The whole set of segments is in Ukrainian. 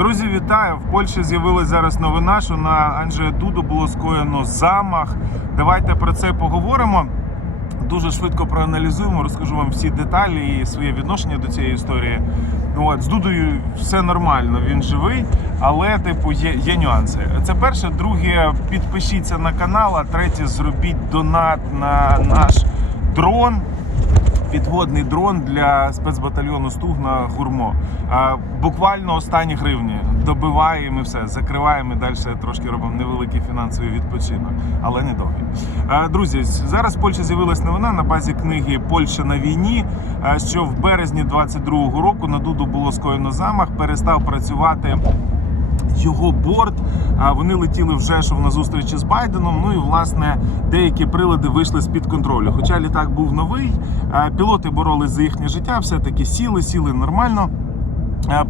Друзі, вітаю! В Польщі з'явилась зараз новина, що на Анджея Дуду було скоєно замах. Давайте про це поговоримо. Дуже швидко проаналізуємо, розкажу вам всі деталі і своє відношення до цієї історії. От, з Дудою все нормально, він живий, але типу є, є нюанси. Це перше. Друге, підпишіться на канал, а третє, зробіть донат на наш дрон підводний дрон для спецбатальйону Стуг на Гурмо. А, Буквально останні гривні добиваємо і все, закриваємо далі трошки робимо невеликий фінансовий відпочинок, але не довгий. А, Друзі, зараз в Польщі з'явилась новина на базі книги Польща на війні. Що в березні 22-го року на Дуду було скоєно замах, перестав працювати його борт. Вони летіли в Жешов на зустрічі з Байденом. Ну і власне деякі прилади вийшли з під контролю. Хоча літак був новий, пілоти боролись за їхнє життя, все-таки сіли, сіли нормально,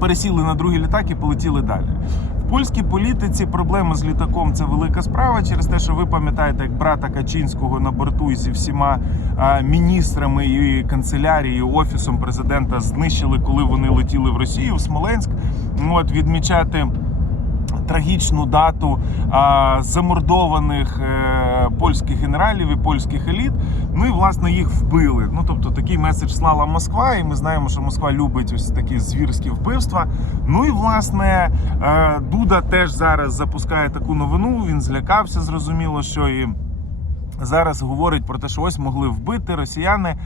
пересіли на другий літак і полетіли далі. В польській політиці проблема з літаком це велика справа через те, що ви пам'ятаєте, як брата Качинського на борту зі всіма міністрами і канцелярією, офісом президента знищили, коли вони летіли в Росію, в Смоленськ. От відмічати трагічну дату а, замордованих е, польських генералів і польських еліт. Ну і власне їх вбили. Ну тобто такий меседж слала Москва, і ми знаємо, що Москва любить ось такі звірські вбивства. Ну і власне е, Дуда теж зараз запускає таку новину. Він злякався, зрозуміло, що і. Зараз говорить про те, що ось могли вбити росіяни.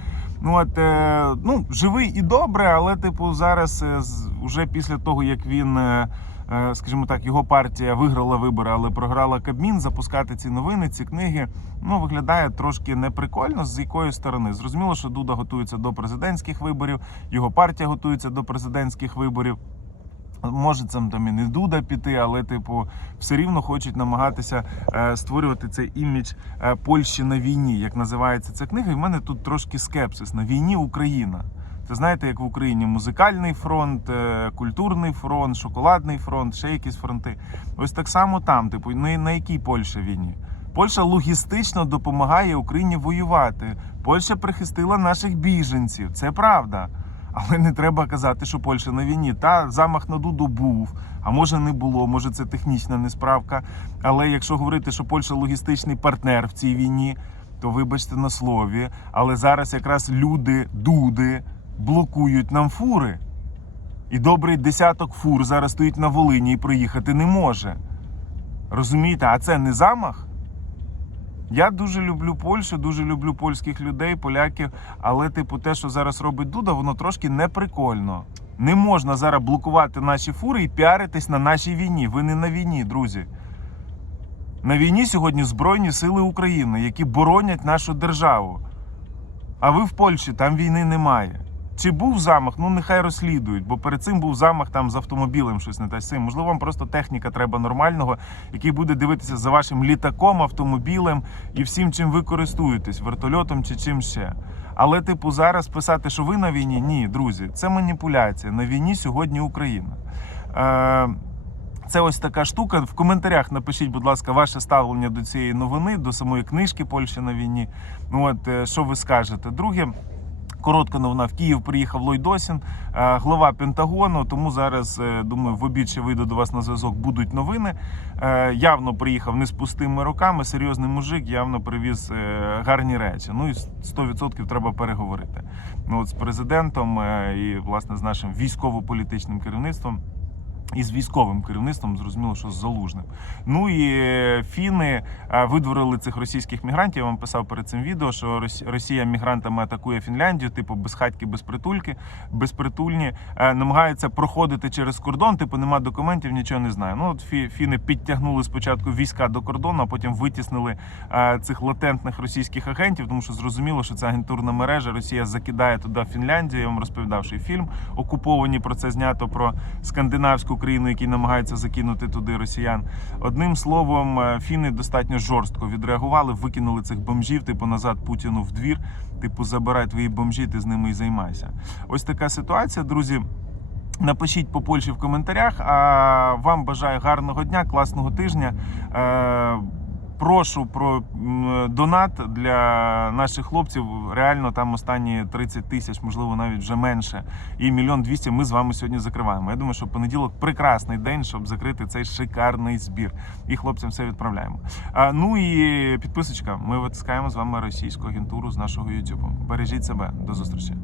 Ну от е, ну живий і добре, але типу зараз е, уже після того як він, е, скажімо так, його партія виграла вибори, але програла Кабмін, запускати ці новини, ці книги, ну виглядає трошки неприкольно. З якої сторони зрозуміло, що Дуда готується до президентських виборів, його партія готується до президентських виборів. Може, це там і не Дуда піти, але типу все рівно хочуть намагатися е, створювати цей імідж е, Польщі на війні, як називається ця книга. І в мене тут трошки скепсис. На війні Україна. Це знаєте, як в Україні музикальний фронт, е, культурний фронт, шоколадний фронт, ще якісь фронти. Ось так само там, типу, на, на якій Польща війні? Польща логістично допомагає Україні воювати. Польща прихистила наших біженців. Це правда. Але не треба казати, що Польща на війні. Та замах на Дуду був, а може не було, може це технічна несправка. Але якщо говорити, що Польща логістичний партнер в цій війні, то вибачте на слові. Але зараз якраз люди, дуди блокують нам фури. І добрий десяток фур зараз стоїть на Волині і проїхати не може. Розумієте, а це не замах? Я дуже люблю Польщу, дуже люблю польських людей, поляків. Але, типу, те, що зараз робить Дуда, воно трошки неприкольно. Не можна зараз блокувати наші фури і піаритись на нашій війні. Ви не на війні, друзі. На війні сьогодні Збройні Сили України, які боронять нашу державу. А ви в Польщі там війни немає. Чи був замах? Ну нехай розслідують, бо перед цим був замах там з автомобілем, щось не те з цим. Можливо, вам просто техніка треба нормального, який буде дивитися за вашим літаком, автомобілем і всім, чим ви користуєтесь, вертольотом чи чим ще. Але, типу, зараз писати, що ви на війні, ні, друзі, це маніпуляція. На війні сьогодні Україна. Е, це ось така штука. В коментарях напишіть, будь ласка, ваше ставлення до цієї новини, до самої книжки Польща на війні. Ну от е, що ви скажете? Друге. Коротка новина в Київ приїхав Лойдосін, е, глава Пентагону. Тому зараз е, думаю, в обід ще вийду до вас на зв'язок. Будуть новини. Е, Явно приїхав не з пустими руками. Серйозний мужик явно привіз гарні речі. Ну і 100% треба переговорити. Ну от з президентом і власне з нашим військово-політичним керівництвом. І з військовим керівництвом зрозуміло, що з залужним. Ну і е, фіни е, видворили цих російських мігрантів. Я вам писав перед цим відео, що Росія мігрантами атакує Фінляндію, типу без хатьки, без притульки, безпритульні, е, намагаються проходити через кордон. Типу нема документів, нічого не знаю. Ну от фіни підтягнули спочатку війська до кордону, а потім витіснили цих латентних російських агентів, тому що зрозуміло, що це агентурна мережа. Росія закидає туди Фінляндію. Я вам розповідав, що фільм окуповані про це знято про скандинавську країну, які намагаються закинути туди росіян. Одним словом, е, фіни достатньо жорстко відреагували, викинули цих бомжів, типу назад Путіну в двір. Типу, забирай твої бомжі, ти з ними і займайся. Ось така ситуація, друзі. Напишіть по Польщі в коментарях. А вам бажаю гарного дня, класного тижня. Прошу про донат для наших хлопців. Реально там останні 30 тисяч, можливо, навіть вже менше. І мільйон двісті ми з вами сьогодні закриваємо. Я думаю, що понеділок прекрасний день, щоб закрити цей шикарний збір. І хлопцям все відправляємо. А, ну і підписочка. Ми витискаємо з вами російську агентуру з нашого YouTube. Бережіть себе. До зустрічі.